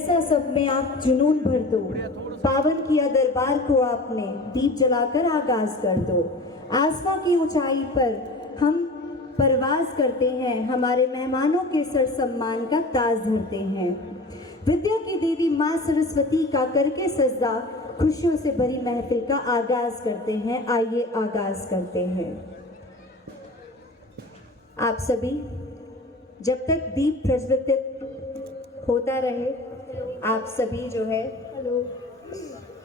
वैसा सब में आप जुनून भर दो। पावन किया दरबार को आपने, दीप जलाकर आगाज कर दो। आसमां की ऊंचाई पर हम परवाज करते हैं, हमारे मेहमानों के सर सम्मान का ताज धरते हैं। विद्या की देवी माँ सरस्वती का करके सजदा, खुशियों से भरी महफिल का आगाज करते हैं। आइए आगाज करते हैं। आप सभी जब तक दीप प्रज्वलित होता रहे, आप सभी जो है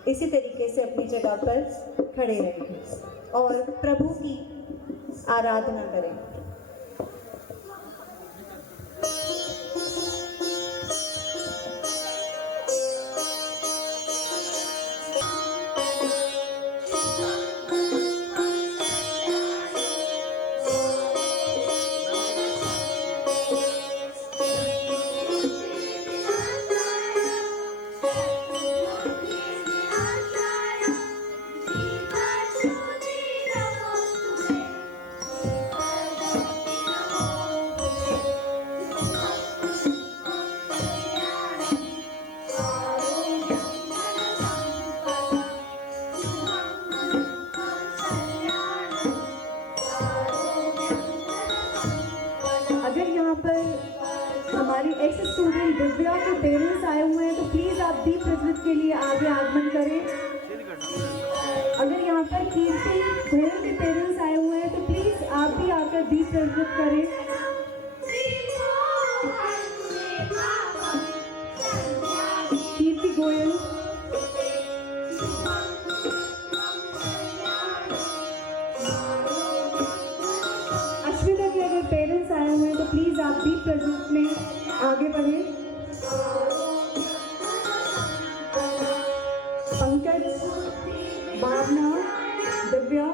इसी तरीके से अपनी जगह पर खड़े रहें और प्रभु की आराधना करें। हमारी एक्स स्टूडेंट दिव्या के पेरेंट्स आए हुए हैं, तो प्लीज आप दीप प्रज्वलित के लिए आगे आगमन करें। अगर यहाँ पर कीर्ति गोयल के पेरेंट्स आए हुए हैं, तो प्लीज आप भी आकर दीप प्रज्वलित करें। कीर्ति गोयल, अश्विता के अगर पेरेंट्स आए हुए हैं, तो प्लीज आप दीप प्रज्वलित में आगे बढ़े। पंकज, भावना, Divya,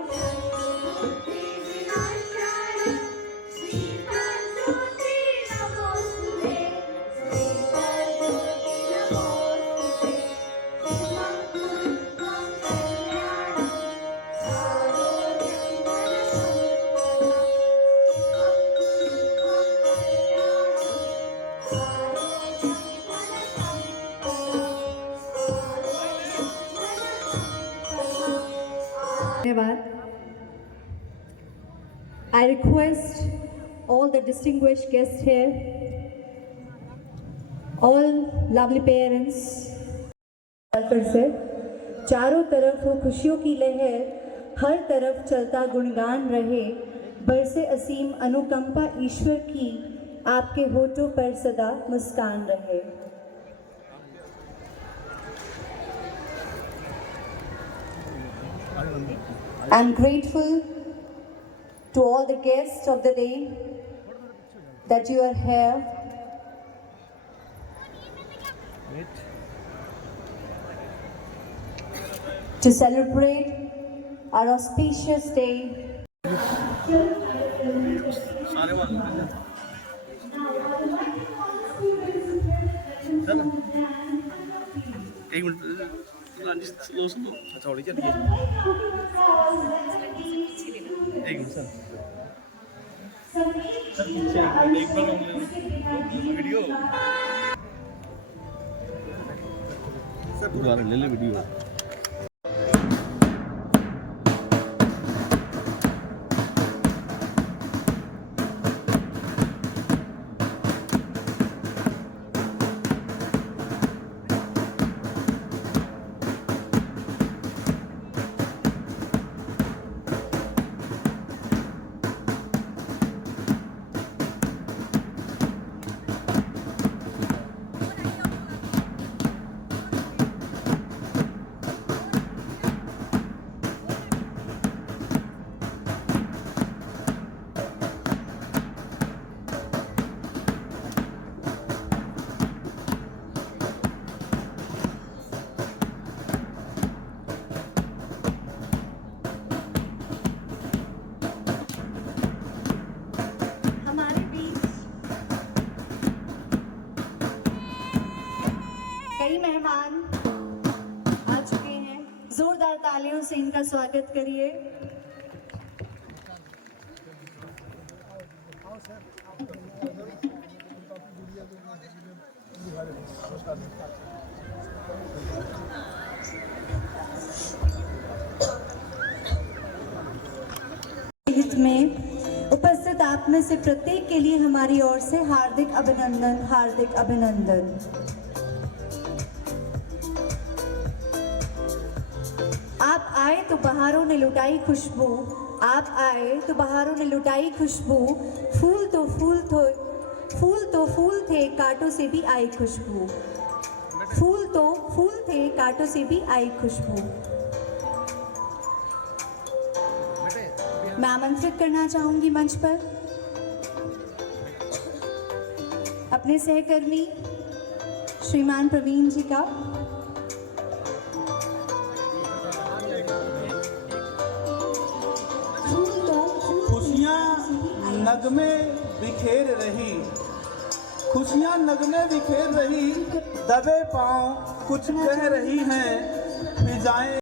I request all the distinguished guests here, all lovely parents, फिर से चारों तरफ हो खुशियों की लहर, हर तरफ चलता गुणगान रहे, बरसे असीम अनुकंपा ईश्वर की, आपके होठों पर सदा मुस्कान रहे। I'm grateful to all the guests of the day that you are here to celebrate our auspicious day. एक मिनट स्लो थोड़ी चलिए एक मिनट सर एक बार वीडियो सर पूरा ले ले वीडियो। कई मेहमान आ चुके हैं, जोरदार तालियों से इनका स्वागत करिए। हित में उपस्थित आप में से प्रत्येक के लिए हमारी ओर से हार्दिक अभिनंदन, हार्दिक अभिनंदन। आप आए तो बहारों ने लुटाई खुशबू, आप आए तो बहारों ने लुटाई खुशबू, फूल तो फूल थे कांटों से भी आई खुशबू, फूल तो फूल थे कांटों से भी आई खुशबू। मैं आमंत्रित करना चाहूंगी मंच पर अपने सहकर्मी श्रीमान प्रवीण जी का। खुशियाँ नगमे बिखेर रही, खुशियाँ नगमे बिखेर रही, दबे पाँव कुछ कह रही हैं फिजाएं।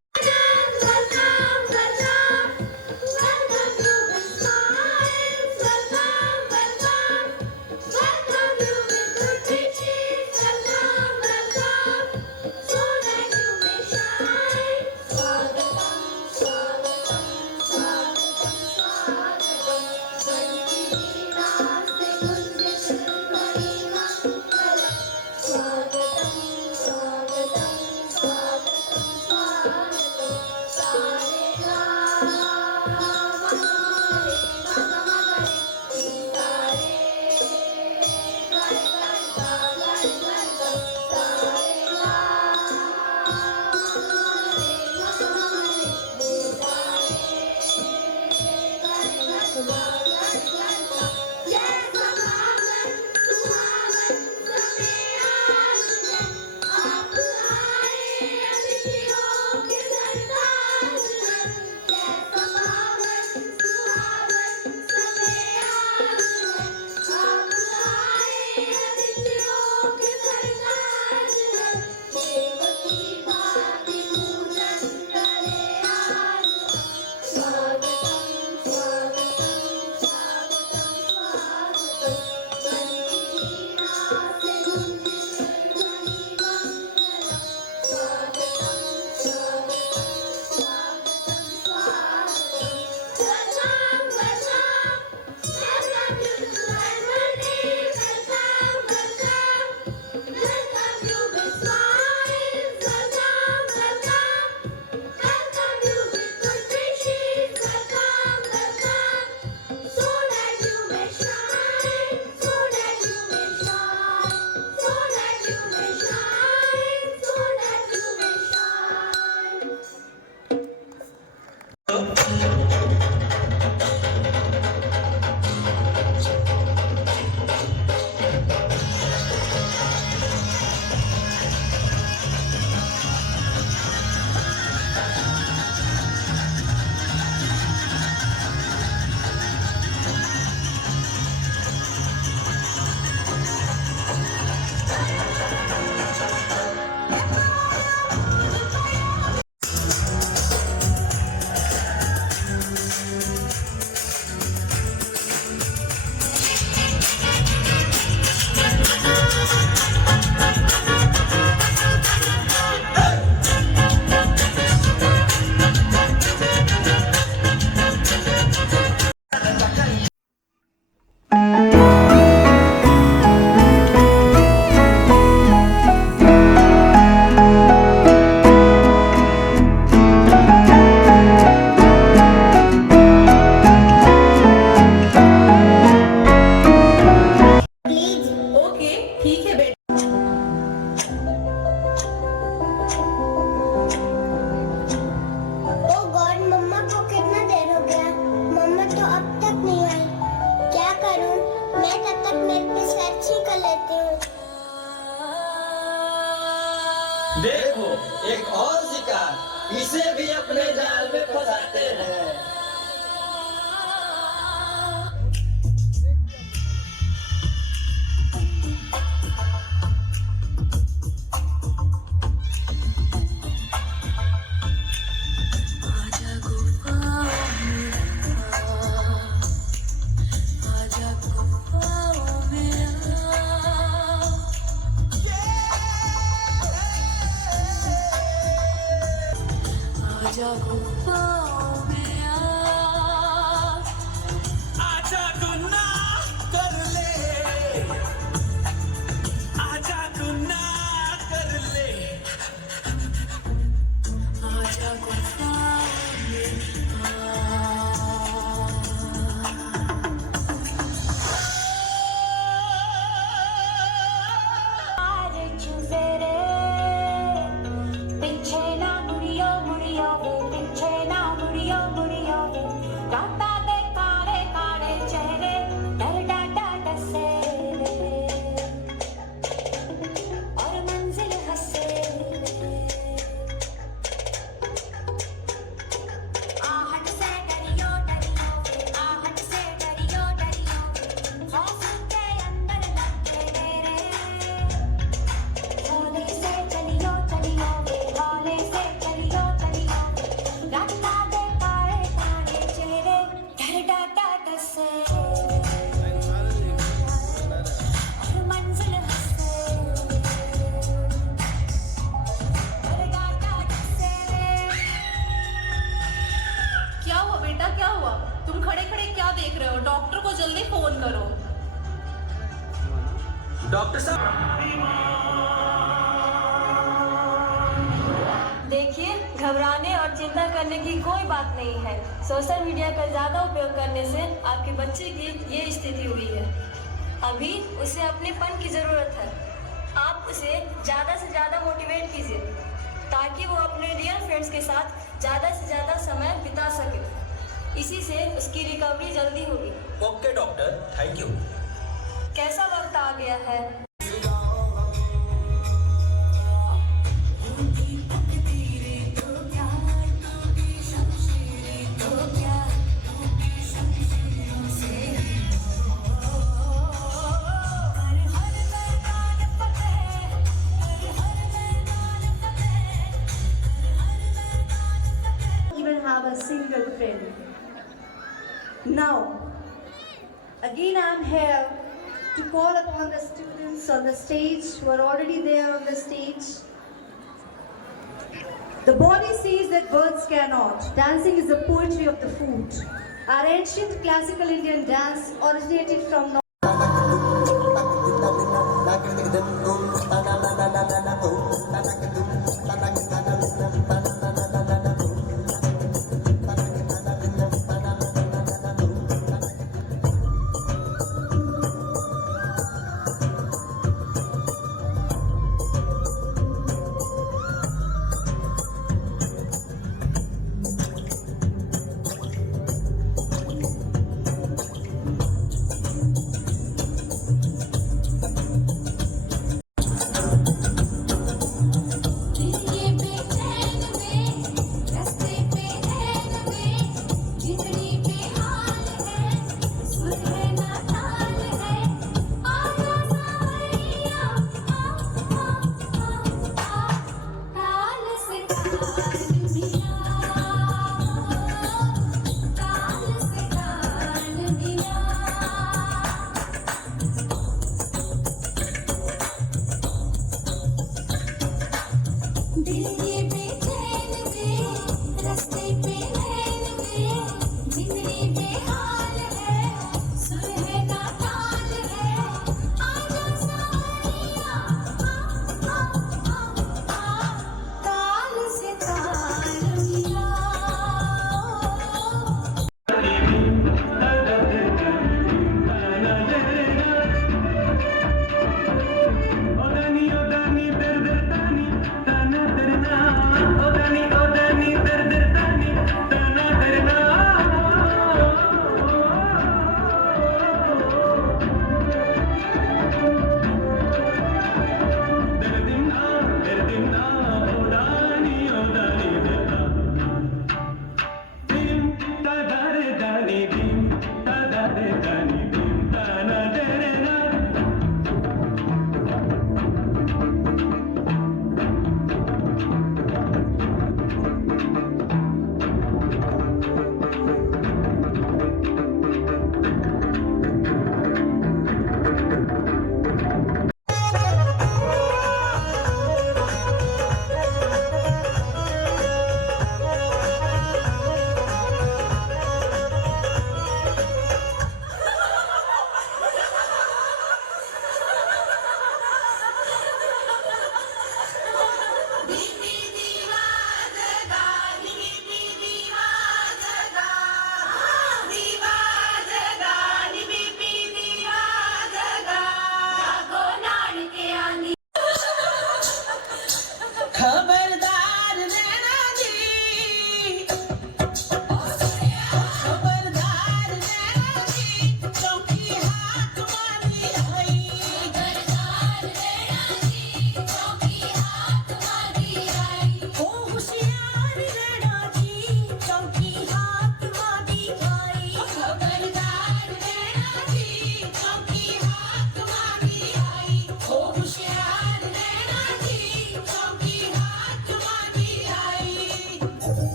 देखो एक और शिकार, इसे भी अपने जाल में फंसाते हैं। Yeah! आजा गुफ्ताओं में आजा गुनाह कर ले, आजा गुनाह कर ले। आजा गुफ्ताओं में क्या हुआ बेटा, क्या हुआ? तुम खड़े खड़े क्या देख रहे हो? डॉक्टर को जल्दी फोन करो। डॉक्टर साहब, देखिए, घबराने और चिंता करने की कोई बात नहीं है। सोशल मीडिया का ज़्यादा उपयोग करने से आपके बच्चे की ये स्थिति हुई है। अभी उसे अपनेपन की ज़रूरत है। आप उसे ज़्यादा से ज़्यादा मोटिवेट कीजिए ताकि वो अपने रियल फ्रेंड्स के साथ ज़्यादा से ज़्यादा समय बिता सके। इसी से उसकी रिकवरी जल्दी होगी। Okay doctor, thank you. कैसा वक्त आ गया है? Even have a single friend. Now, again I'm here to call upon the students on the stage who are already there on the stage. The body says that words cannot. Dancing is the poetry of the foot. Our ancient classical Indian dance originated from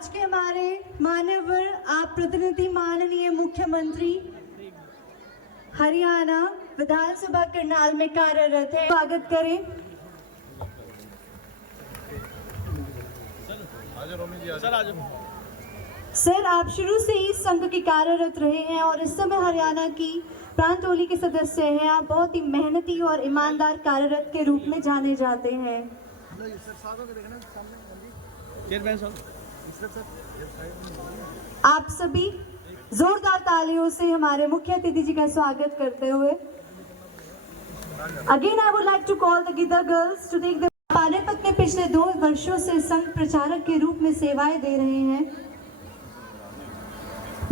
आज के हमारे मान्यवर आप प्रतिनिधि माननीय मुख्यमंत्री हरियाणा विधानसभा करनाल में कार्यरत है, स्वागत करें। सर, आप शुरू से ही संघ के कार्यरत रहे हैं और इस समय हरियाणा की प्रांत टोली के सदस्य हैं। आप बहुत ही मेहनती और ईमानदार कार्यरत के रूप में जाने जाते हैं। आप सभी जोरदार तालियों से हमारे मुख्य अतिथि जी का स्वागत करते हुए again I would like to call the Giddha girls to take the Panipat में पिछले 2 वर्षों से संघ प्रचारक के रूप में सेवाएं दे रहे हैं।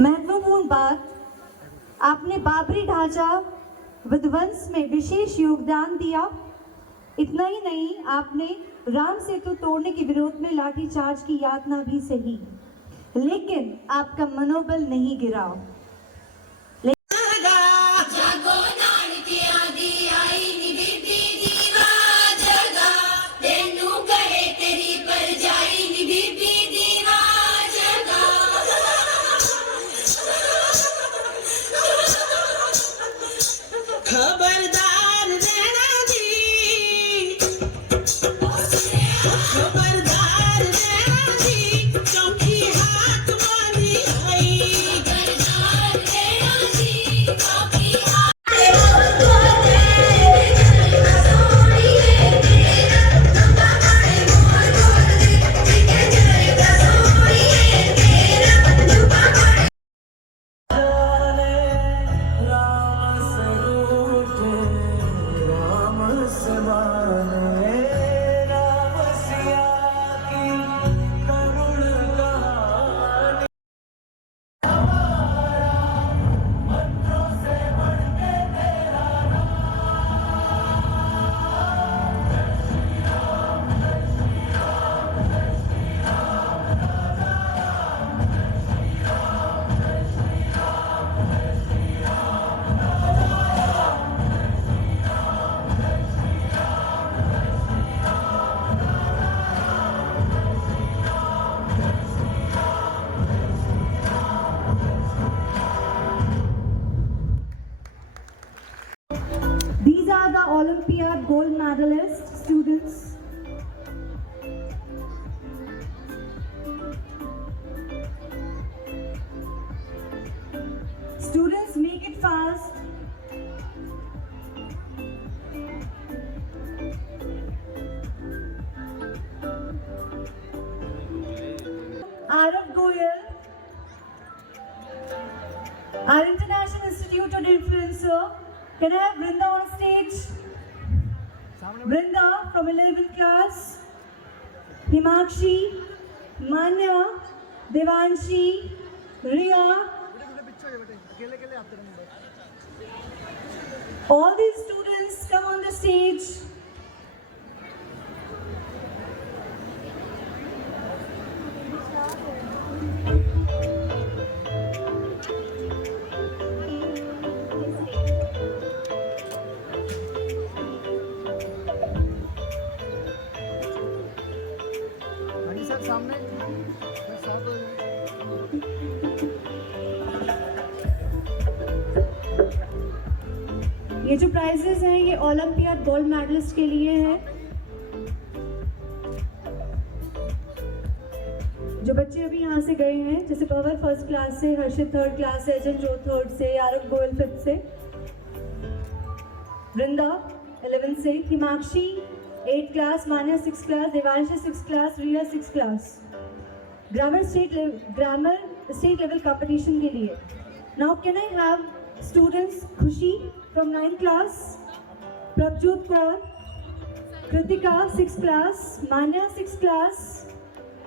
महत्वपूर्ण बात, आपने बाबरी ढांचा विध्वंस में विशेष योगदान दिया। इतना ही नहीं, आपने राम सेतु तोड़ने के विरोध में लाठीचार्ज की यातना भी सही, लेकिन आपका मनोबल नहीं गिरा। खबरदार रहना जी, खबरदार रहना जी, चौकी हाथ मानी आई। खबरदार रहना जी, चौकी These are the Olympiad gold medalist students. Students, make it fast. Arab Goyal, our International Institute of Influencer. Can I have Brinda on stage? Brinda from 11th class. Himakshi, Manya, Devanshi, Riya. All these students come on the stage. ये जो prices हैं ये olympiad gold medallist के लिए हैं। जो बच्चे अभी यहाँ से गए हैं, जैसे पवर फर्स्ट क्लास से, हर्षित थर्ड क्लास से, अजन जो थर्ड से, आरव गोयल फिफ्थ से, वृंदा 11 से, हिमाक्षी 8 क्लास, मान्या 6 क्लास, देवांशी 6 क्लास, रिया 6 class. Grammar state level competition के लिए। Now can I have students खुशी from 9th class, Prabjot Kaur, Kritika 6th class, Manya 6th class,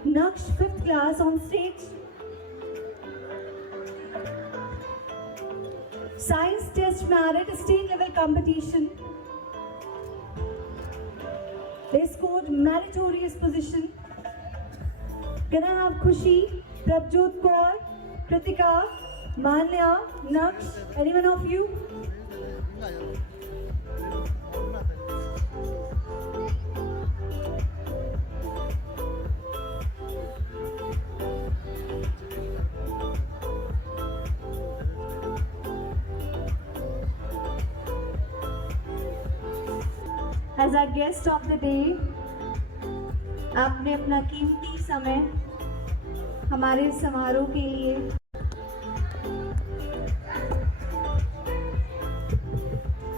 Naksh 5th class on stage. Science test merit state level competition. They scored meritorious position. Can I have Khushi, Prabjot Kaur, Kritika, Manya, Naksh, anyone of you? As a guest of the day आपने अपना कीमती समय हमारे समारोह के लिए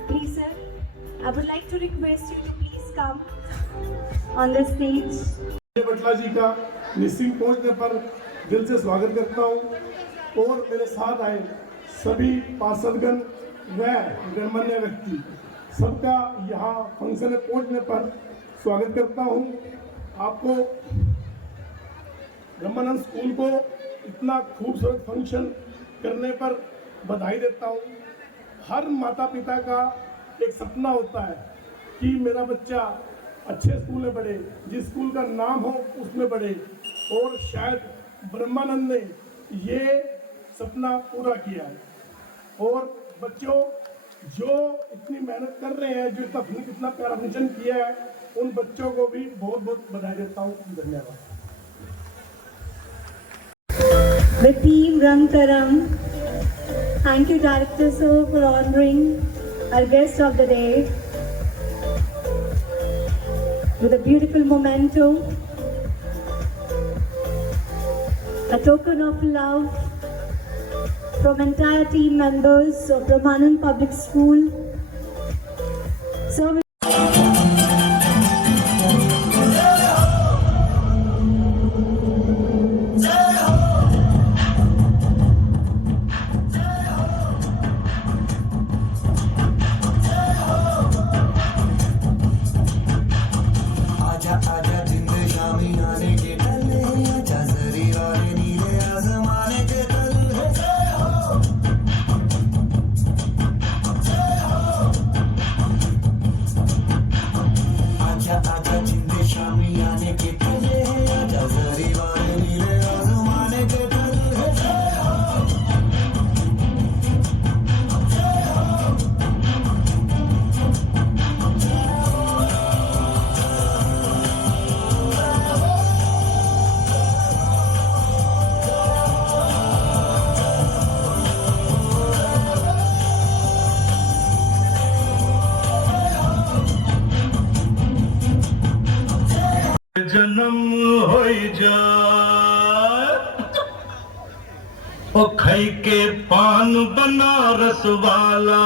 please sir I would like to request you to please come on the stage. Batla ji का निश्चिंत पहुंचने पर दिल से स्वागत करता हूं और मेरे साथ आए सभी पार्षदगण व गणमान्य व्यक्ति सबका यहाँ फंक्शन में पहुंचने पर स्वागत करता हूं। आपको ब्रह्मानंद स्कूल को इतना खूबसूरत फंक्शन करने पर बधाई देता हूं। हर माता पिता का एक सपना होता है कि मेरा बच्चा अच्छे स्कूल में पढ़े, जिस स्कूल का नाम हो उसमें पढ़े, और शायद ब्रह्मानंद ने ये सपना पूरा किया है। और बच्चों जो इतनी मेहनत कर रहे हैं, जो इतना प्यारा फंक्शन किया है, उन बच्चों को भी बहुत बहुत बधाई देता हूँ। धन्यवाद। The team Rang Taram. Thank you, Director Sir, for honoring our guest of the day with a beautiful memento, a token of love from entire team members of Brahmanand Public School. So जन्म होई जाए ओ खाई के पान बनारस वाला,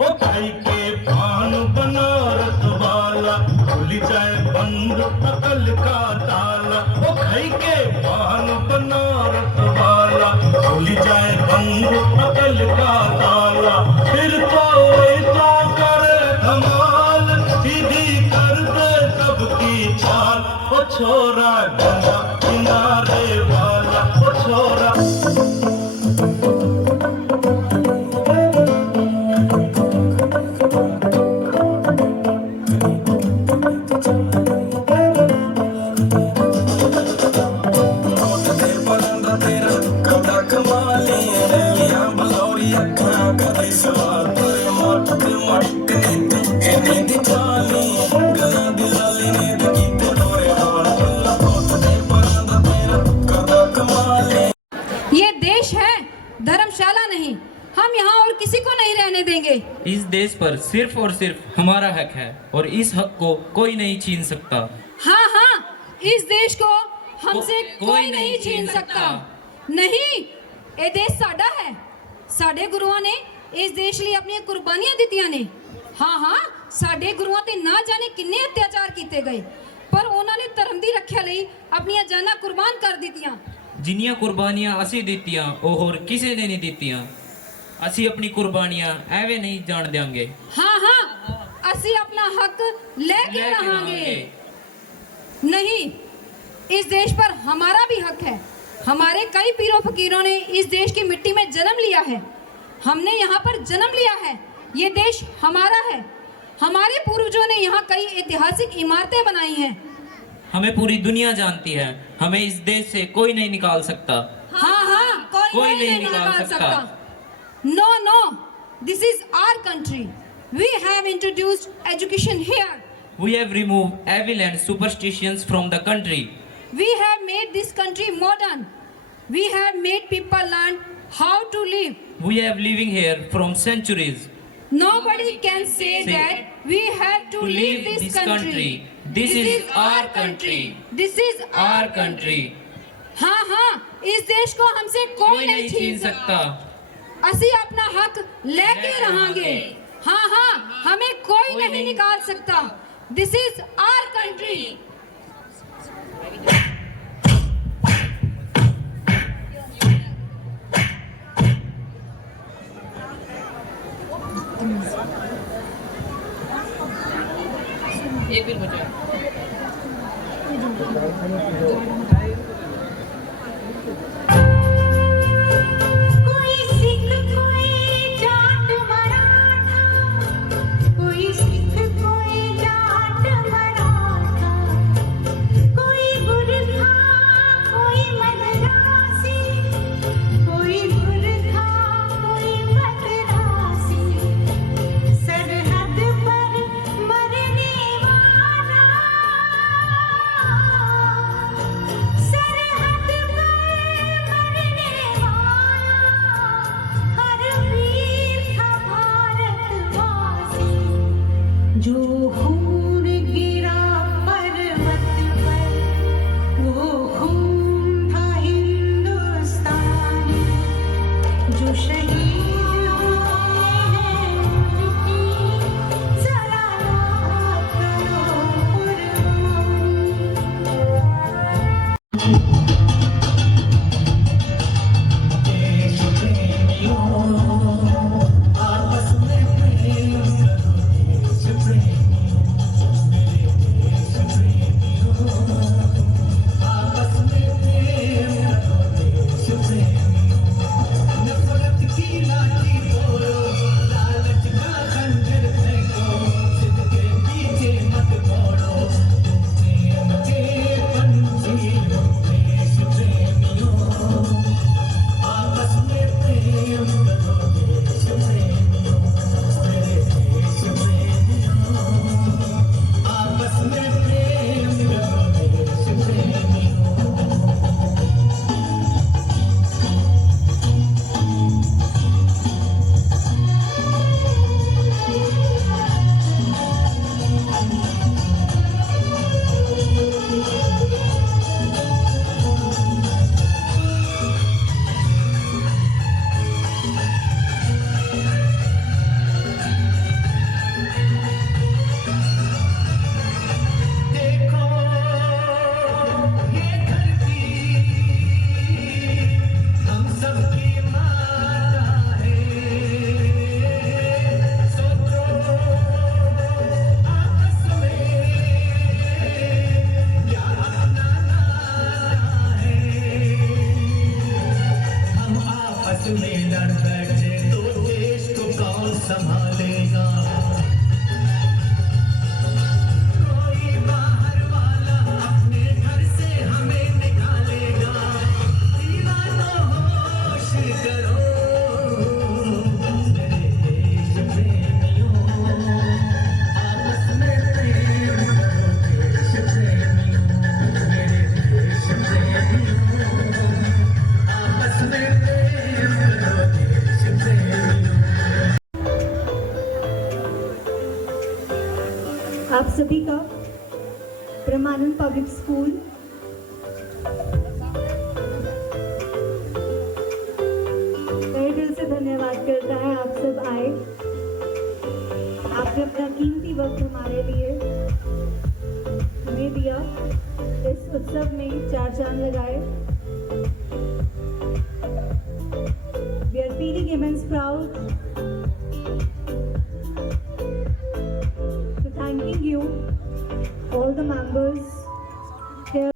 ओ खाई के पान बनारस वाला, खुल जाए बंद अकल का ताला। ओ खाई के पान बनारस वाला, खुल जाए बंद अकल का ताला। फिर तो ऐसा करे धमाल, सीधी कर दे सबकी चाल। ओ छोरा गंगा किनारे वाला, ओ छोरा ये देश है, धर्मशाला नहीं। हम यहाँ और किसी को नहीं रहने देंगे। इस देश पर सिर्फ और सिर्फ हमारा हक है और इस हक को कोई नहीं छीन सकता। हाँ हाँ, इस देश को हमसे कोई नहीं छीन सकता। नहीं, ये देश साडा है। साडे गुरुओं ने इस देश लिए अपनी कुर्बानियां दित्तियां ने। हाँ हाँ, साडे गुरुओं ते ना जाने किन्ने अत्याचार किए गए, पर उन्होंने धर्म की रक्षा ਲਈ अपनी जाना कुर्बान कर दित्तियां। जिन्नियां कुर्बानियां ਅਸੀਂ ਦਿੱਤੀਆਂ ਉਹ ਹੋਰ ਕਿਸੇ ਨੇ ਨਹੀਂ ਦਿੱਤੀਆਂ। ਅਸੀਂ ਆਪਣੀ ਕੁਰਬਾਨੀਆਂ ਐਵੇਂ ਨਹੀਂ ਜਾਣ ਦੇਵਾਂਗੇ। हाँ हाँ, ਅਸੀਂ अपना हक लेके रहांगे। नहीं, इस देश पर हमारा भी हक है। हमारे कई पीरों फकीरों ने इस देश की मिट्टी में जन्म लिया है। हमने यहाँ पर जन्म लिया है। ये देश हमारा है। हमारे पूर्वजों ने यहाँ कई ऐतिहासिक इमारतें बनाई हैं। हमें पूरी दुनिया जानती है, हमें इस देश से कोई नहीं निकाल सकता। हाँ हाँ, कोई नहीं निकाल सकता। No, no, this is our country. We have introduced education here. We have removed evil and superstitions from the country. We have made this country modern. We have made people learn how to live. We have living here from centuries. Nobody can say that we have to leave this country. This is our country. This is Our country. हाँ हाँ, इस देश को हमसे कोई नहीं छीन सकता। ਅਸੀਂ अपना हक लेके रहांगे। हाँ हाँ, हमें कोई नहीं निकाल सकता। This is our country. एक दिन बचा। कोई सिख कोई जाट मराठा, कोई सिख कोई जाट मराठा, कोई गुरखा कोई मद्रासी, कोई गुरखा कोई मद्रासी, सरहद पर मरने वाला, सरहद पर मरने वाला, हर वीर था भारतवासी, जो खून गिरा पर्वत पर, वो खून था हिंदुस्तानी, जो शहीद हुए हैं उनकी जरा याद करो कुर्बानी। आप सभी का ब्रह्मानंद पब्लिक स्कूल तहे दिल से धन्यवाद करता है। आप सब आए, आपने अपना कीमती वक्त हमारे लिए हमें दिया, इस उत्सव में 4 चांद लगाए। We are feeling immense proud to thanking you, all the members here.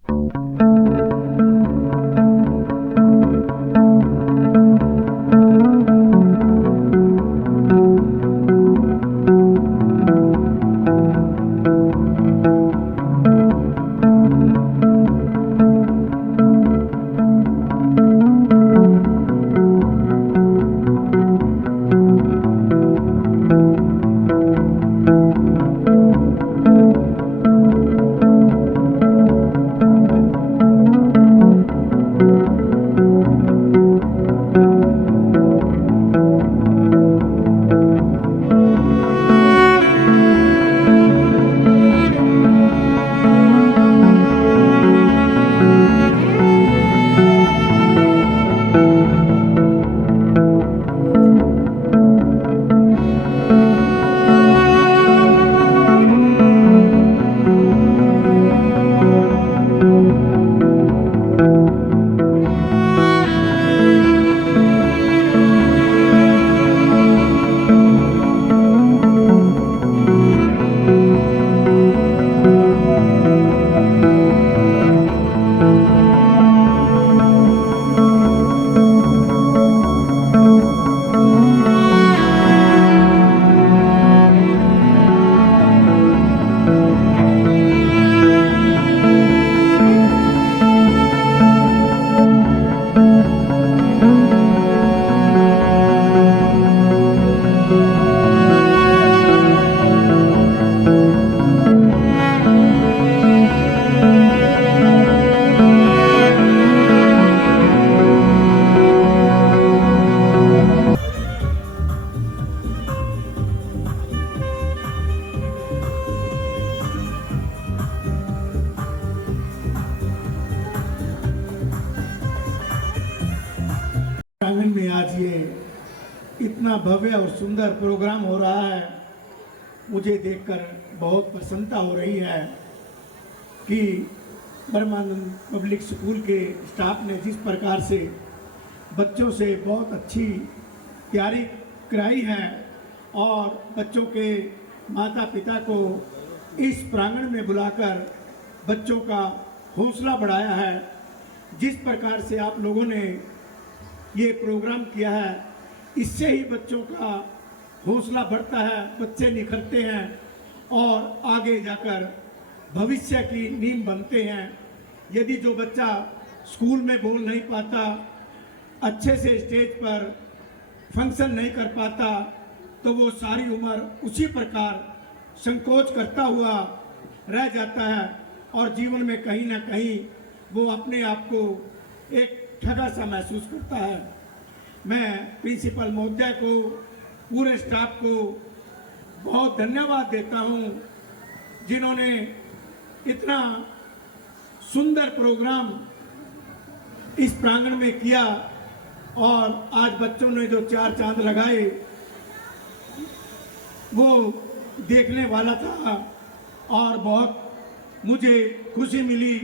प्रांगण में आज ये इतना भव्य और सुंदर प्रोग्राम हो रहा है, मुझे देखकर बहुत प्रसन्नता हो रही है कि ब्रह्मानंद पब्लिक स्कूल के स्टाफ ने जिस प्रकार से बच्चों से बहुत अच्छी तैयारी कराई है और बच्चों के माता पिता को इस प्रांगण में बुलाकर बच्चों का हौसला बढ़ाया है। जिस प्रकार से आप लोगों ने ये प्रोग्राम किया है, इससे ही बच्चों का हौसला बढ़ता है, बच्चे निखरते हैं और आगे जाकर भविष्य की नींव बनते हैं। यदि जो बच्चा स्कूल में बोल नहीं पाता, अच्छे से स्टेज पर फंक्शन नहीं कर पाता, तो वो सारी उम्र उसी प्रकार संकोच करता हुआ रह जाता है और जीवन में कहीं ना कहीं वो अपने आप को एक ठगा सा महसूस करता है। मैं प्रिंसिपल महोदय को, पूरे स्टाफ को बहुत धन्यवाद देता हूँ, जिन्होंने इतना सुंदर प्रोग्राम इस प्रांगण में किया और आज बच्चों ने जो 4 चांद लगाए वो देखने वाला था और बहुत मुझे खुशी मिली।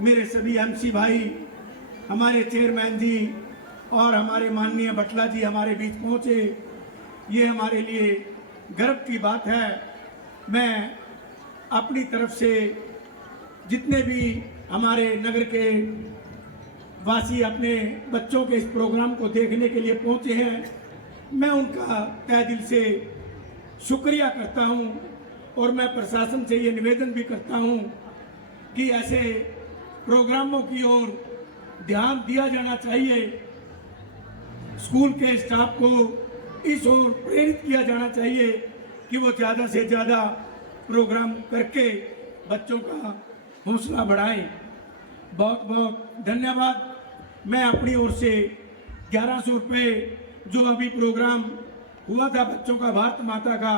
मेरे सभी एमसी भाई, हमारे चेयरमैन जी और हमारे माननीय बटला जी हमारे बीच पहुंचे, ये हमारे लिए गर्व की बात है। मैं अपनी तरफ से जितने भी हमारे नगर के वासी अपने बच्चों के इस प्रोग्राम को देखने के लिए पहुंचे हैं, मैं उनका तहे दिल से शुक्रिया करता हूं और मैं प्रशासन से ये निवेदन भी करता हूं कि ऐसे प्रोग्रामों की ओर ध्यान दिया जाना चाहिए। स्कूल के स्टाफ को इस ओर प्रेरित किया जाना चाहिए कि वो ज़्यादा से ज़्यादा प्रोग्राम करके बच्चों का हौसला बढ़ाएं। बहुत बहुत धन्यवाद। मैं अपनी ओर से 1100 रुपये जो अभी प्रोग्राम हुआ था बच्चों का, भारत माता का,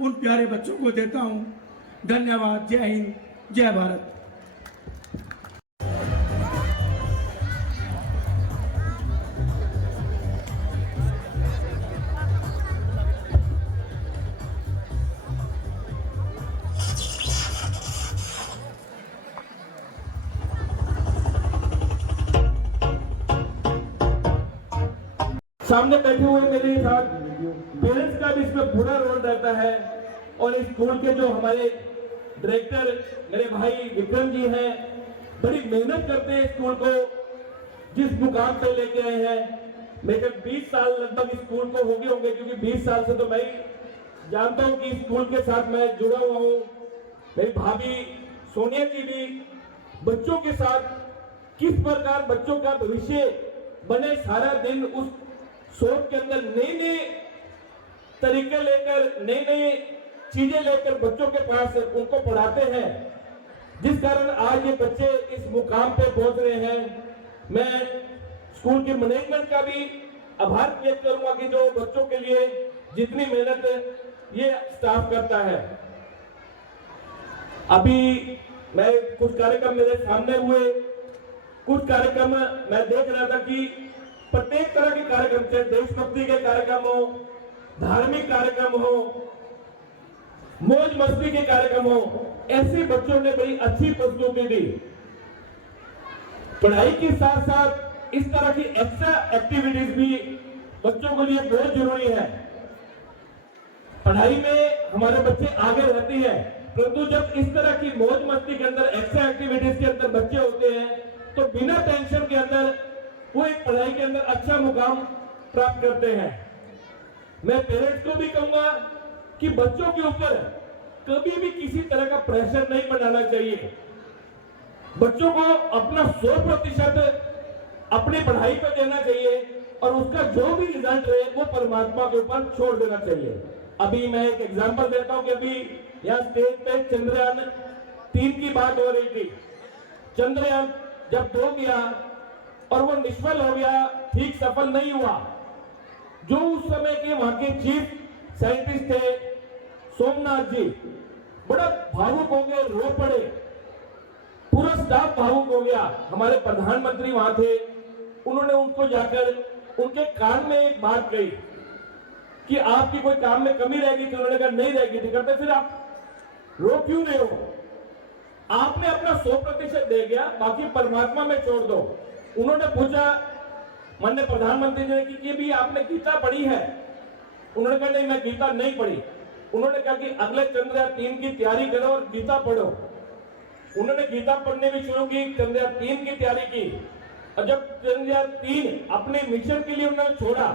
उन प्यारे बच्चों को देता हूँ। धन्यवाद। जय हिंद, जय भारत। सामने बैठे हुए मेरे साथ पेरेंट्स का भी इसमें पूरा रोल रहता है और इस स्कूल के जो हमारे डायरेक्टर मेरे भाई विक्रम जी हैं, बड़ी मेहनत करते हैं स्कूल को जिस मुकाम पे लेके आए हैं। मेरे 20 साल लगभग इस स्कूल को हो गए होंगे, क्योंकि 20 साल से तो मैं जानता हूँ कि स्कूल के साथ मैं जुड़ा हुआ हूँ। मेरी भाभी सोनिया जी भी बच्चों के साथ किस प्रकार बच्चों का भविष्य बने, सारा दिन उस सोच के अंदर नए नए तरीके लेकर, नई नई चीजें लेकर बच्चों के पास उनको पढ़ाते हैं, जिस कारण आज ये बच्चे इस मुकाम पे पहुंच रहे हैं। मैं स्कूल के मैनेजमेंट का भी आभार व्यक्त करूंगा कि जो बच्चों के लिए जितनी मेहनत ये स्टाफ करता है। अभी मैं कुछ कार्यक्रम मेरे सामने हुए, कुछ कार्यक्रम मैं देख रहा था कि प्रत्येक तरह के कार्यक्रम, चाहे देशभक्ति के कार्यक्रम हो, धार्मिक कार्यक्रम हो, मौज मस्ती के कार्यक्रम हो, ऐसे बच्चों ने बड़ी अच्छी प्रस्तुति दी। पढ़ाई के साथ साथ इस तरह की एक्स्ट्रा एक्टिविटीज भी बच्चों के लिए बहुत जरूरी है। पढ़ाई में हमारे बच्चे आगे रहते हैं, परंतु जब इस तरह की मौज मस्ती के अंदर, एक्स्ट्रा एक्टिविटीज के अंदर बच्चे होते हैं, तो बिना टेंशन के अंदर वो एक पढ़ाई के अंदर अच्छा मुकाम प्राप्त करते हैं। मैं पेरेंट्स को भी कहूंगा कि बच्चों के ऊपर कभी भी किसी तरह का प्रेशर नहीं बनाना चाहिए। बच्चों को अपना 100% अपनी पढ़ाई पर देना चाहिए और उसका जो भी रिजल्ट रहे वो परमात्मा के ऊपर छोड़ देना चाहिए। अभी मैं एक एग्जांपल देता हूं कि अभी यहाँ स्टेज पे चंद्रयान 3 की बात हो रही थी। चंद्रयान जब 2 गया और वो निष्फल हो गया, ठीक सफल नहीं हुआ, जो उस समय के वहां के चीफ साइंटिस्ट थे सोमनाथ जी बड़ा भावुक हो गए, रो पड़े, पूरा स्टाफ भावुक हो गया। हमारे प्रधानमंत्री वहां थे, उन्होंने उनको जाकर उनके कान में एक बात कही कि आपकी कोई काम में कमी रहेगी, तो उन्होंने कहा नहीं रहेगी। तो कहते फिर आप रो क्यों रहे हो? आपने अपना 100% दे गया, बाकी परमात्मा में छोड़ दो। उन्होंने पूछा माननीय प्रधानमंत्री जी ने कि भी आपने गीता पढ़ी है? उन्होंने कहा नहीं, मैं गीता नहीं पढ़ी। उन्होंने कहा कि अगले चंद्रयान-3 की तैयारी करो और गीता पढ़ो। उन्होंने गीता पढ़ने भी शुरू की, चंद्रयान-3 की तैयारी की, और जब चंद्रयान-3 अपने मिशन के लिए उन्होंने छोड़ा,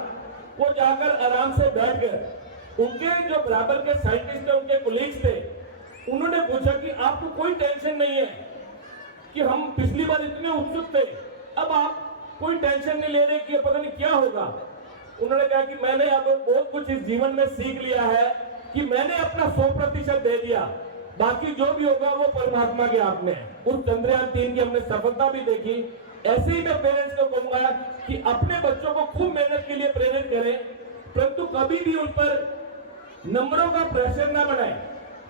वो जाकर आराम से बैठ गए। उनके जो बराबर के साइंटिस्ट थे, उनके कोलीग्स थे, उन्होंने पूछा कि आपको कोई टेंशन नहीं है कि हम पिछली बार इतने उत्सुक थे, अब आप कोई टेंशन नहीं ले रहे कि पता नहीं क्या होगा। उन्होंने कहा कि मैंने अब बहुत कुछ इस जीवन में सीख लिया है कि मैंने अपना 100% दे दिया, बाकी जो भी होगा वो परमात्मा के हाथ में है। उस चंद्रयान-3 की हमने सफलता भी देखी। ऐसे ही मैं पेरेंट्स को कहूंगा कि अपने बच्चों को खूब मेहनत के लिए प्रेरित करें, परंतु कभी भी उन पर नंबरों का प्रेशर ना बनाएं।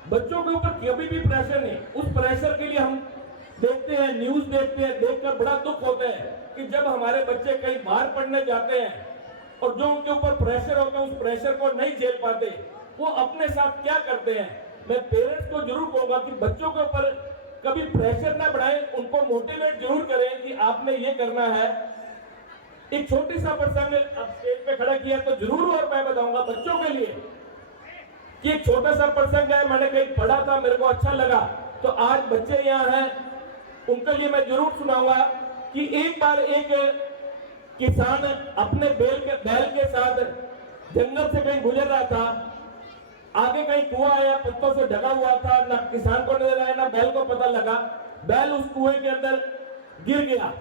बच्चों के ऊपर कभी भी प्रेशर नहीं। उस प्रेशर के लिए हम देखते हैं, न्यूज देखते हैं, देखकर बड़ा दुख होता है कि जब हमारे बच्चे कहीं बाहर पढ़ने जाते हैं और जो उनके ऊपर प्रेशर होता है, उस प्रेशर को नहीं झेल पाते, वो अपने साथ क्या करते हैं। मैं पेरेंट्स को जरूर कहूंगा कि बच्चों के ऊपर कभी प्रेशर ना बढ़ाएं, उनको मोटिवेट जरूर करें कि आपने ये करना है। एक छोटी सा प्रसंग अब स्टेज पे खड़ा किया तो जरूर और मैं बताऊंगा बच्चों के लिए कि एक छोटा सा प्रसंग है, मैंने कहीं पढ़ा था, मेरे को अच्छा लगा, तो आज बच्चे यहाँ हैं, उनके लिए मैं जरूर सुनाऊंगा कि एक बार एक किसान अपने बैल के साथ जंगल से कहीं गुजर रहा था। आगे कहीं कुआं आया, पत्तों से ढका हुआ था, ना किसान को नजर आया, ना बैल को पता लगा। बैल उस कुएं के अंदर गिर गया।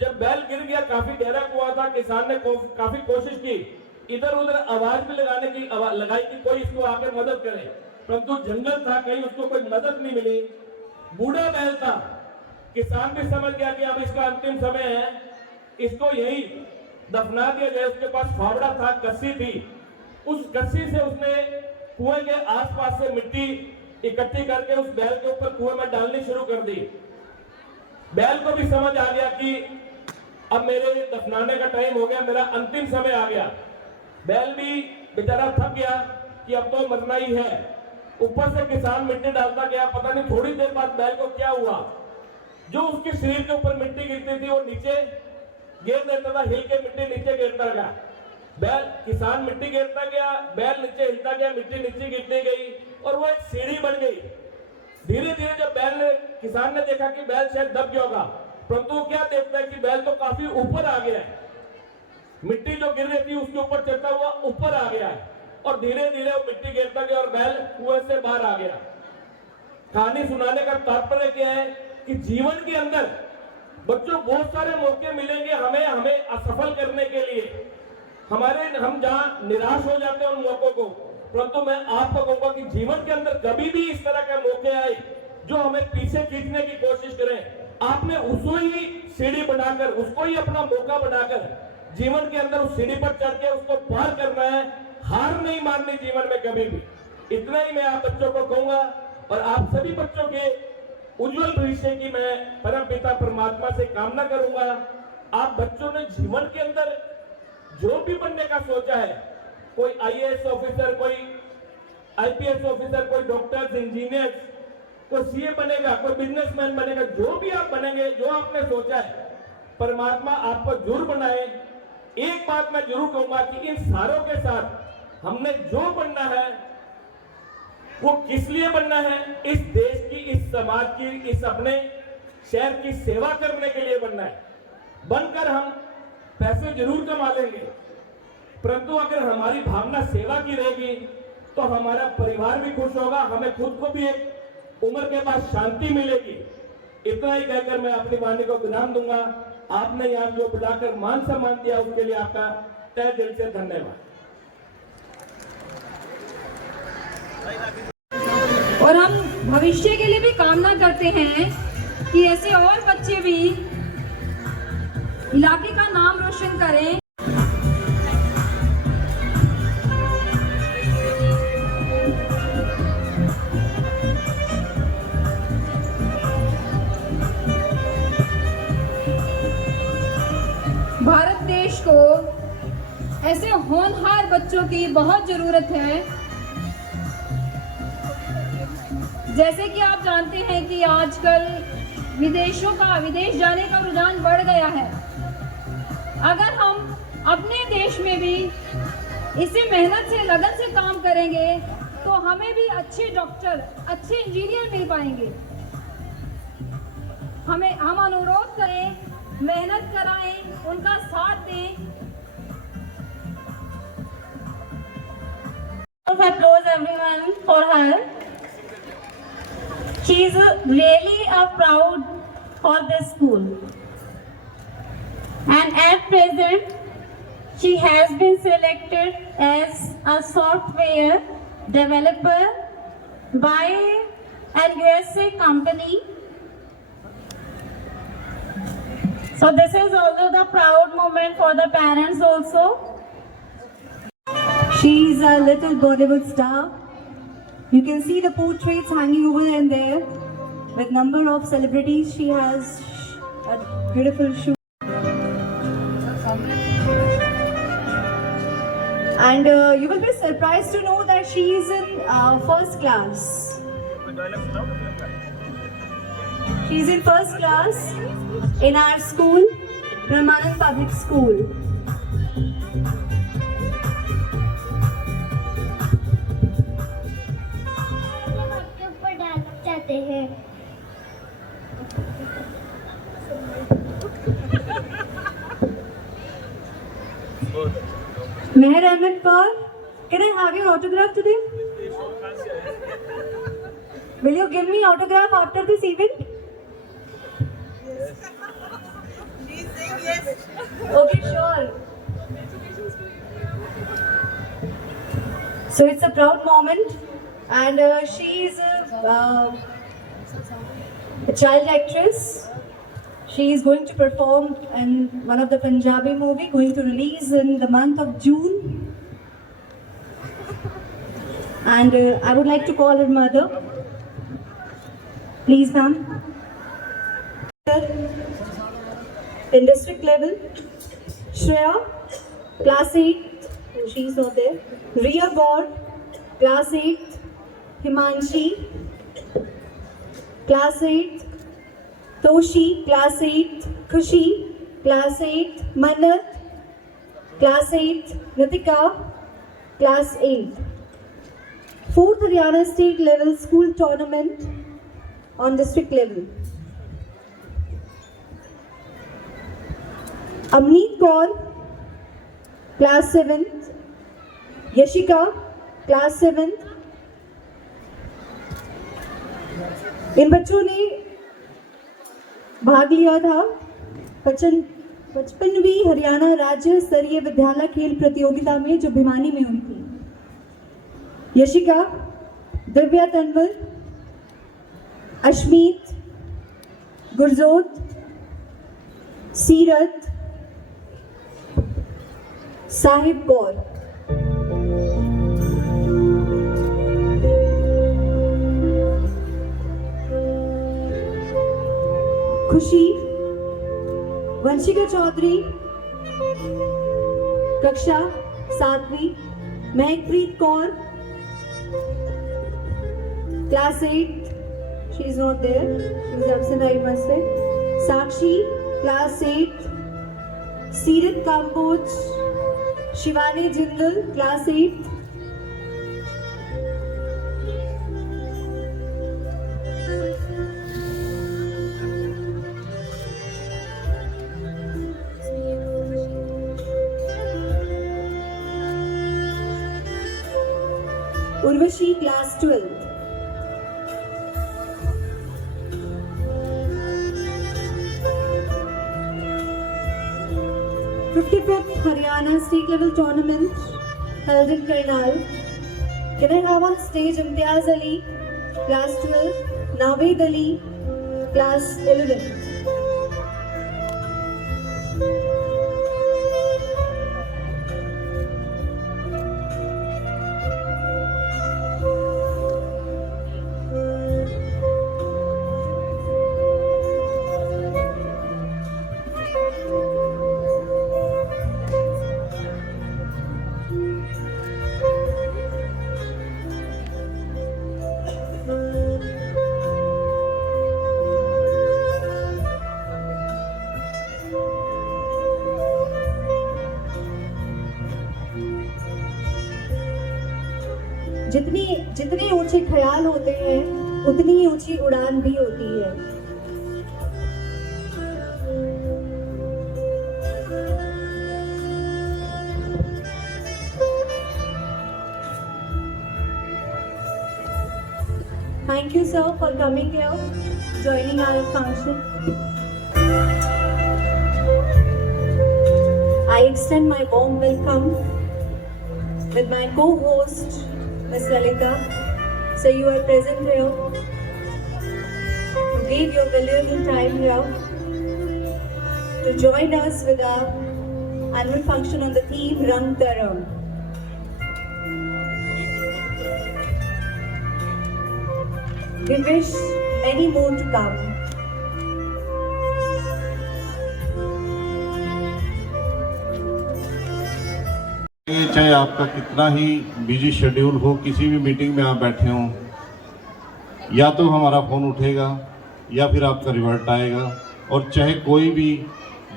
जब बैल गिर गया, काफी गहरा कुआं था, किसान ने काफी कोशिश की, इधर उधर आवाज भी लगाई कि कोई इसको आकर मदद करे, परंतु जंगल था, कहीं उसको कोई मदद नहीं मिली। बूढ़ा बैल था, किसान भी समझ गया कि अब इसका अंतिम समय है, इसको यही दफना दिया जाए। उसके पास फावड़ा था, कस्सी थी, उस कस्सी से उसने कुएं के आसपास से मिट्टी इकट्ठी करके उस बैल के ऊपर कुएं में डालनी शुरू कर दी। बैल को भी समझ आ गया कि अब मेरे दफनाने का टाइम हो गया, मेरा अंतिम समय आ गया। बैल भी बेचारा थक गया कि अब तो मरना ही है। ऊपर से किसान मिट्टी डालता गया, पता नहीं थोड़ी देर बाद बैल को क्या हुआ, जो उसके शरीर के ऊपर मिट्टी गिरती थी वो नीचे गिर देता था, हिल के मिट्टी नीचे गिरता गया। बैल किसान मिट्टी गिरता गया, बैल नीचे हिलता गया, मिट्टी नीचे गिरती गई और वो एक सीढ़ी बन गई। धीरे धीरे जब किसान ने देखा कि बैल शायद दब गया होगा, परंतु वो क्या देखता है कि बैल तो काफी ऊपर आ गया है, मिट्टी जो गिर रही थी उसके ऊपर चढ़ता हुआ ऊपर आ गया है, और धीरे धीरे वो मिट्टी गिरता गया और बैल कुएं से बाहर आ गया। कहानी सुनाने का तात्पर्य क्या है कि जीवन के अंदर बच्चों बहुत सारे मौके मिलेंगे हमें असफल करने के लिए, हम जहां निराश हो जाते हैं उन मौकों को, परंतु मैं आपको कहूंगा कि जीवन के अंदर कभी भी इस तरह के मौके आए जो हमें पीछे खींचने की कोशिश करें, आपने उसको ही सीढ़ी बनाकर, उसको ही अपना मौका बनाकर जीवन के अंदर उस सीढ़ी पर चढ़ के उसको पार करना है। हार नहीं माननी जीवन में कभी भी। इतना ही मैं आप बच्चों को कहूंगा और आप सभी बच्चों के उज्जवल भविष्य की मैं परम पिता परमात्मा से कामना करूंगा। आप बच्चों ने जीवन के अंदर जो भी बनने का सोचा है, कोई आईएएस ऑफिसर, कोई आईपीएस ऑफिसर, कोई डॉक्टर, इंजीनियर, कोई सीए बनेगा, कोई बिजनेसमैन बनेगा, जो भी आप बनेंगे, जो आपने सोचा है, परमात्मा आपको जरूर बनाए। एक बात मैं जरूर कहूंगा कि इन सारों के साथ हमने जो बनना है वो किस लिए बनना है, इस देश की, इस समाज की, इस अपने शहर की सेवा करने के लिए बनना है। बनकर हम पैसे जरूर कमा लेंगे, परंतु अगर हमारी भावना सेवा की रहेगी तो हमारा परिवार भी खुश होगा, हमें खुद को भी एक उम्र के बाद शांति मिलेगी। इतना ही कहकर मैं अपनी वाणी को विराम दूंगा। आपने यहाँ जो बुलाकर मान सम्मान दिया उसके लिए आपका तहे दिल से धन्यवाद। और हम भविष्य के लिए भी कामना करते हैं कि ऐसे और बच्चे भी इलाके का नाम रोशन करें। भारत देश को ऐसे होनहार बच्चों की बहुत ज़रूरत है। जैसे कि आप जानते हैं कि आजकल विदेश जाने का रुझान बढ़ गया है। अगर हम अपने देश में भी इसी मेहनत से, लगन से काम करेंगे तो हमें भी अच्छे डॉक्टर, अच्छे इंजीनियर मिल पाएंगे। हम अनुरोध करें, मेहनत कराएं, उनका साथ दें। Applause everyone for her. She is really proud for this school. And at present, she has been selected as a software developer by an USA company. So this is also the proud moment for the parents also. She's a little Bollywood star. You can see the portraits hanging over there and there with number of celebrities. She has a beautiful shoe. And you will be surprised to know that she is in first class. She is in first class in our school, Brahmanand Public School. चाहते हैं। Meher Ahmed Kaur, can I have your autograph today? Will you give me autograph after this event? She's saying yes. Okay, sure. So it's a proud moment, and she is a child actress. She is going to perform in one of the Punjabi movie going to release in the month of June. And I would like to call her mother. Please, ma'am. In district level, Shreya, class 8, she's not there. Riya Gaur, class 8. Himanshi, class 8. Toshi, class 8. Khushi, class 8. Manat, class 8. Ritika, class 8. 4th Haryana State Level School Tournament on district level. Amneet Kaur, class 7th. Yashika, class 7th. इन बच्चों ने भाग लिया था 55वीं हरियाणा राज्य स्तरीय विद्यालय खेल प्रतियोगिता में, जो भिवानी में हुई थी। यशिका, दिव्या तन्वर, अश्मीत, गुरजोत, सीरत, साहिब कौर। खुशी, वंशिका चौधरी, कक्षा 7वीं। Mehakpreet Kaur, class 8, she is not there, she is absent, I must say. Sakshi, class 8. Seerat Kamboj, Shivani Jindal, class 8. Urvashi, class 12. Fifth Haryana State Level Tournament held in Karnal. Can I have on stage Imtiaz Ali, class 12, Naveed Ali, class 11. जितने ऊंचे ख्याल होते हैं उतनी ही ऊंची उड़ान भी होती है। Thank you, sir, for coming here, joining our function. I extend my warm welcome with my co-host, Ms. Lalita. So you are present here. You gave your valuable time here to join us with our annual function on the theme Rang Taram. We wish many more to come. चाहे आपका कितना ही busy schedule हो, किसी भी meeting में आप बैठे हों, या तो हमारा फ़ोन उठेगा या फिर आपका रिवर्ट आएगा। और चाहे कोई भी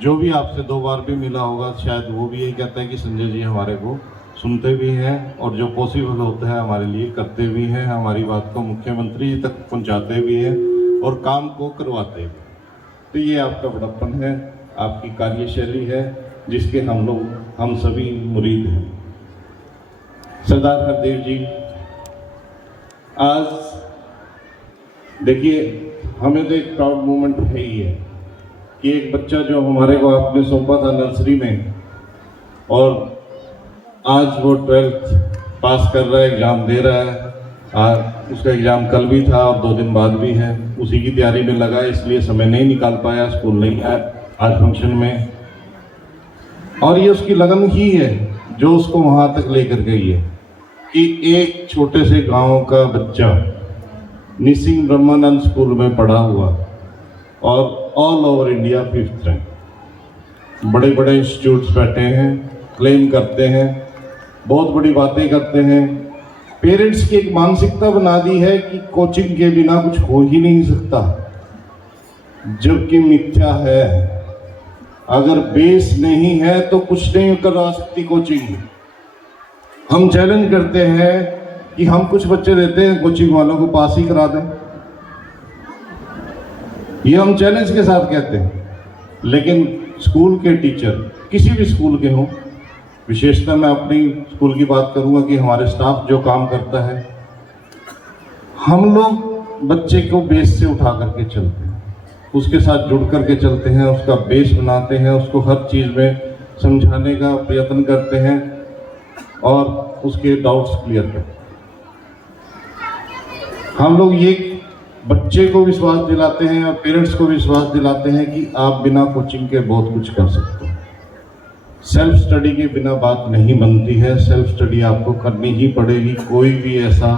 जो भी आपसे 2 बार भी मिला होगा, शायद वो भी यही कहता है कि संजय जी हमारे को सुनते भी हैं और जो पॉसिबल होता है हमारे लिए करते भी हैं, हमारी बात को मुख्यमंत्री जी तक पहुंचाते भी हैं और काम को करवाते भी। तो ये आपका बड़प्पन है, आपकी कार्यशैली है, जिसके हम सभी मुरीद हैं। सरदार हरदेव जी, आज देखिए हमें तो एक प्राउड मोमेंट है ही है कि एक बच्चा जो हमारे को आपने सौंपा था नर्सरी में, और आज वो 12th पास कर रहा है, एग्ज़ाम दे रहा है। आज उसका एग्ज़ाम कल भी था और 2 दिन बाद भी है, उसी की तैयारी में लगा है, इसलिए समय नहीं निकाल पाया, स्कूल नहीं आया आज फंक्शन में। और ये उसकी लगन ही है जो उसको वहाँ तक लेकर गई है कि एक छोटे से गांव का बच्चा निसिंग ब्रह्मानंद स्कूल में पढ़ा हुआ और all over India 5th rank. बड़े बड़े इंस्टीट्यूट्स बैठे हैं, क्लेम करते हैं, बहुत बड़ी बातें करते हैं। पेरेंट्स की एक मानसिकता बना दी है कि कोचिंग के बिना कुछ हो ही नहीं सकता, जबकि मिथ्या है। अगर बेस नहीं है तो कुछ नहीं करा सकती कोचिंग। हम चैलेंज करते हैं कि हम कुछ बच्चे देते हैं कोचिंग वालों को पास ही करा दें, ये हम चैलेंज के साथ कहते हैं। लेकिन स्कूल के टीचर किसी भी स्कूल के हों, विशेषता मैं अपनी स्कूल की बात करूंगा कि हमारे स्टाफ जो काम करता है, हम लोग बच्चे को बेस से उठा करके चलते हैं, उसके साथ जुड़ करके चलते हैं, उसका बेस बनाते हैं, उसको हर चीज़ में समझाने का प्रयत्न करते हैं और उसके डाउट्स क्लियर करते हैं। हम लोग ये बच्चे को विश्वास दिलाते हैं और पेरेंट्स को विश्वास दिलाते हैं कि आप बिना कोचिंग के बहुत कुछ कर सकते हो। सेल्फ स्टडी के बिना बात नहीं बनती है, सेल्फ स्टडी आपको करनी ही पड़ेगी। कोई भी ऐसा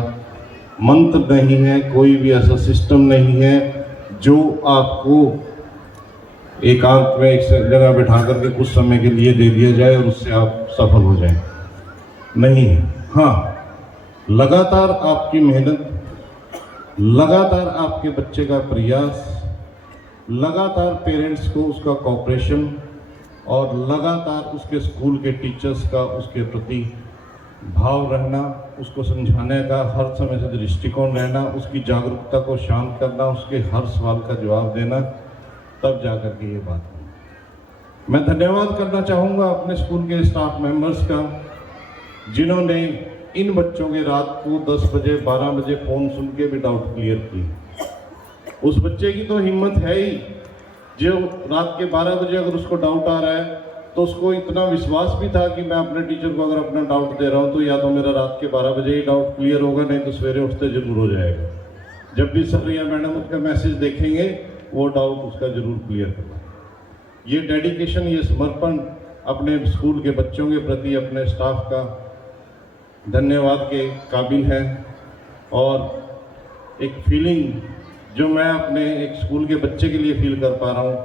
मंत्र नहीं है, कोई भी ऐसा सिस्टम नहीं है जो आपको एकांत में एक जगह बिठा करके कुछ समय के लिए दे दिया जाए और उससे आप सफल हो जाएं। नहीं है। हाँ, लगातार आपकी मेहनत, लगातार आपके बच्चे का प्रयास, लगातार पेरेंट्स को उसका कोऑपरेशन और लगातार उसके स्कूल के टीचर्स का उसके प्रति भाव रहना, उसको समझाने का हर समय से दृष्टिकोण रहना, उसकी जागरूकता को शांत करना, उसके हर सवाल का जवाब देना, तब जाकर के ये बात है। मैं धन्यवाद करना चाहूँगा अपने स्कूल के स्टाफ मेंबर्स का, जिन्होंने इन बच्चों के रात को 10 बजे 12 बजे फ़ोन सुन के भी डाउट क्लियर किए। उस बच्चे की तो हिम्मत है ही, जो रात के 12 बजे अगर उसको डाउट आ रहा है तो उसको इतना विश्वास भी था कि मैं अपने टीचर को अगर अपना डाउट दे रहा हूँ तो या तो मेरा रात के 12 बजे ही डाउट क्लियर होगा, नहीं तो सवेरे उठते जरूर हो जाएगा। जब भी सर या मैडम उसका मैसेज देखेंगे वो डाउट उसका जरूर क्लियर करना। ये डेडिकेशन, ये समर्पण अपने स्कूल के बच्चों के प्रति अपने स्टाफ का धन्यवाद के काबिल है। और एक फीलिंग जो मैं अपने एक स्कूल के बच्चे के लिए फील कर पा रहा हूँ,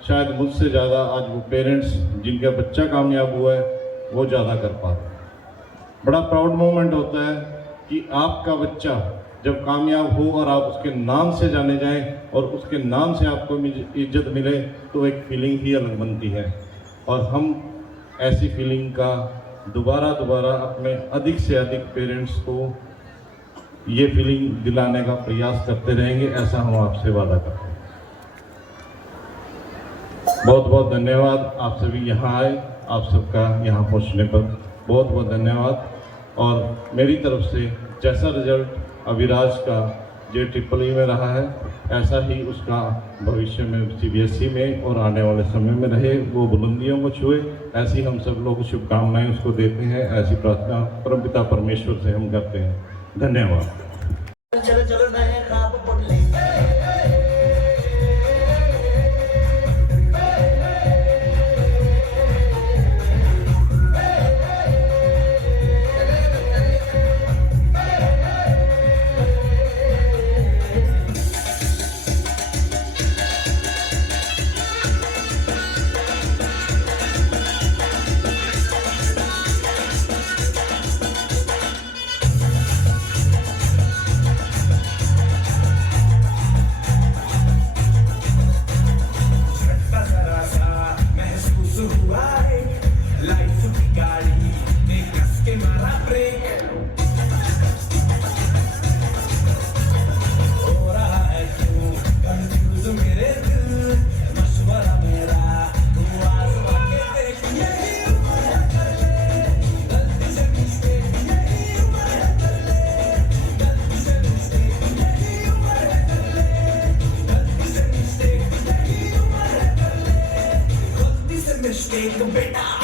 शायद मुझसे ज़्यादा आज वो पेरेंट्स जिनका बच्चा कामयाब हुआ है वो ज़्यादा कर पा रहे हैं। बड़ा प्राउड मोमेंट होता है कि आपका बच्चा जब कामयाब हो और आप उसके नाम से जाने जाएं और उसके नाम से आपको इज्जत मिले, तो एक फीलिंग ही अलग बनती है। और हम ऐसी फीलिंग का दोबारा अपने अधिक से अधिक पेरेंट्स को ये फीलिंग दिलाने का प्रयास करते रहेंगे, ऐसा हम आपसे वादा करते हैं। बहुत बहुत धन्यवाद, आप सभी यहाँ आए, आप सबका यहाँ पहुँचने पर बहुत बहुत धन्यवाद। और मेरी तरफ से जैसा रिजल्ट अभिराज का JEE में रहा है, ऐसा ही उसका भविष्य में CBSE में और आने वाले समय में रहे, वो बुलंदियों को छुए, ऐसी हम सब लोग शुभकामनाएं उसको देते हैं। ऐसी प्रार्थना परमपिता परमेश्वर से हम करते हैं। धन्यवाद। चलो चलो नए नाम पढ़ ले। Mistake, beta.